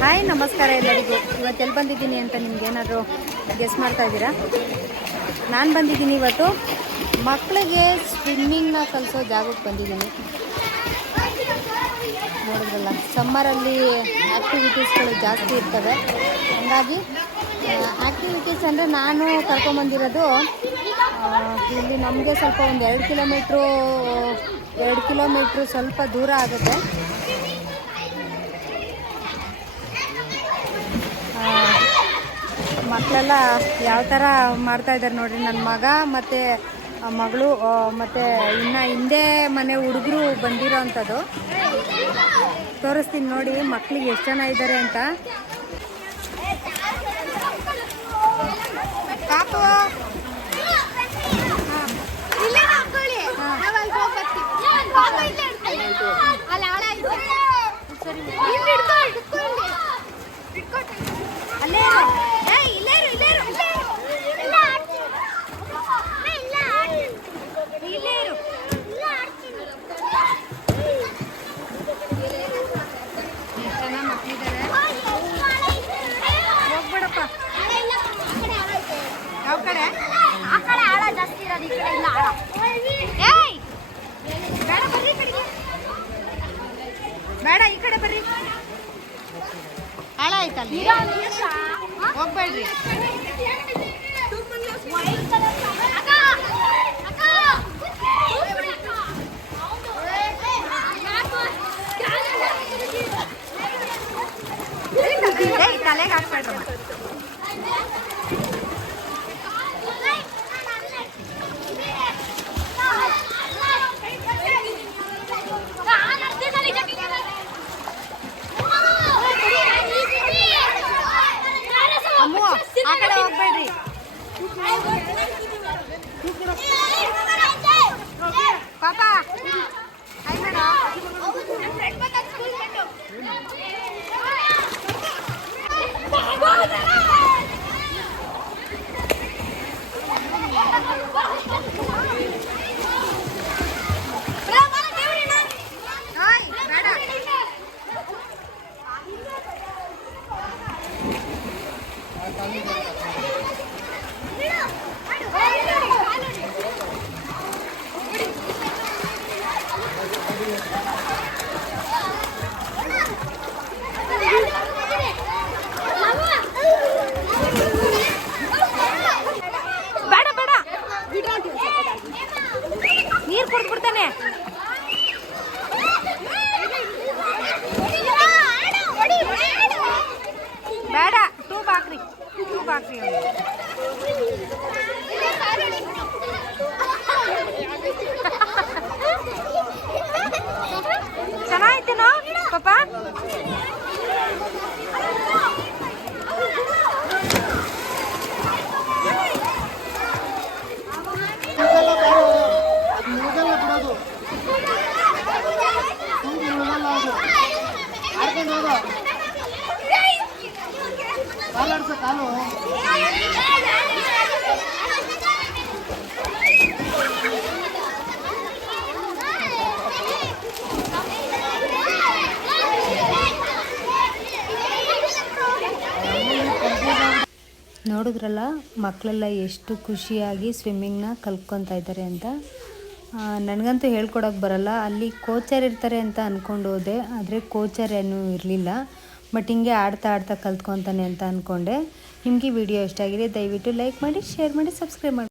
Hi, ನಮಸ್ಕಾರ ಎಲ್ಲರಿಗೂ. ಇವತ್ತು ಎಲ್ಲಿ ಬಂದಿದ್ದೀನಿ ಅಂತ ನಿಮ್ಗೆ ಏನಾದರೂ ಗೆಸ್ ಮಾಡ್ತಾ ಇದ್ದೀರಾ? ನಾನು ಬಂದಿದ್ದೀನಿ ಇವತ್ತು ಮಕ್ಕಳಿಗೆ ಸ್ವಿಮ್ಮಿಂಗ್ನ ಕಲಿಸೋ ಜಾಗಕ್ಕೆ ಬಂದಿದ್ದೀನಿ. ನೋಡಿದ್ರಲ್ಲ ಸಮ್ಮರಲ್ಲಿ ಆ್ಯಕ್ಟಿವಿಟೀಸ್ಗಳು ಜಾಸ್ತಿ ಇರ್ತವೆ. ಹಾಗಾಗಿ ಆ್ಯಕ್ಟಿವಿಟೀಸ್ ಅಂದರೆ ನಾನು ಕರ್ಕೊಂಬಂದಿರೋದು ಇಲ್ಲಿ ನಮಗೆ ಸ್ವಲ್ಪ ಒಂದು ಎರಡು ಕಿಲೋಮೀಟ್ರು ಎರಡು ಕಿಲೋಮೀಟ್ರು ಸ್ವಲ್ಪ ದೂರ ಆಗುತ್ತೆ. ಮಕ್ಕಳೆಲ್ಲ ಯಾವ ಥರ ಮಾಡ್ತಾ ಇದ್ದಾರೆ ನೋಡ್ರಿ ನನ್ನ ಮಗ ಮತ್ತು ಮಗಳು ಮತ್ತು ಇನ್ನು ಹಿಂದೆ ಮನೆ ಹುಡುಗರು ಬಂದಿರೋ ಅಂಥದ್ದು. ತೋರಿಸ್ತೀನಿ ನೋಡಿ ಮಕ್ಳಿಗೆ ಎಷ್ಟು ಜನ ಇದ್ದಾರೆ ಅಂತ. ಅಲ್ಲಿ 你让你闪。ಆ ಕಡೆ ಹೋಗ್ಬೇಡ್ರಿ ಪಾಪ Yeah. ನೋಡಿದ್ರಲ್ಲ, ಮಕ್ಕಳೆಲ್ಲ ಎಷ್ಟು ಖುಷಿಯಾಗಿ ಸ್ವಿಮ್ಮಿಂಗ್ನ ಕಲ್ತ್ಕೊತಾ ಇದ್ದಾರೆ ಅಂತ. ನನಗಂತೂ ಹೇಳ್ಕೊಡೋಕೆ ಬರಲ್ಲ. ಅಲ್ಲಿ ಕೋಚರ್ ಇರ್ತಾರೆ ಅಂತ ಅಂದ್ಕೊಂಡು ಹೋದೆ. ಆದರೆ ಕೋಚರ್ ಏನೂ ಇರಲಿಲ್ಲ. ಬಟ್ ಹಿಂಗೆ ಆಡ್ತಾ ಆಡ್ತಾ ಕಲ್ತ್ಕೊತಾನೆ ಅಂತ ಅಂದ್ಕೊಂಡೆ ನಿಮಗೆ ವಿಡಿಯೋ ಇಷ್ಟ ಆಗಿದೆ, ದಯವಿಟ್ಟು ಲೈಕ್ ಮಾಡಿ ಶೇರ್ ಮಾಡಿ ಸಬ್ಸ್ಕ್ರೈಬ್ ಮಾಡಿ.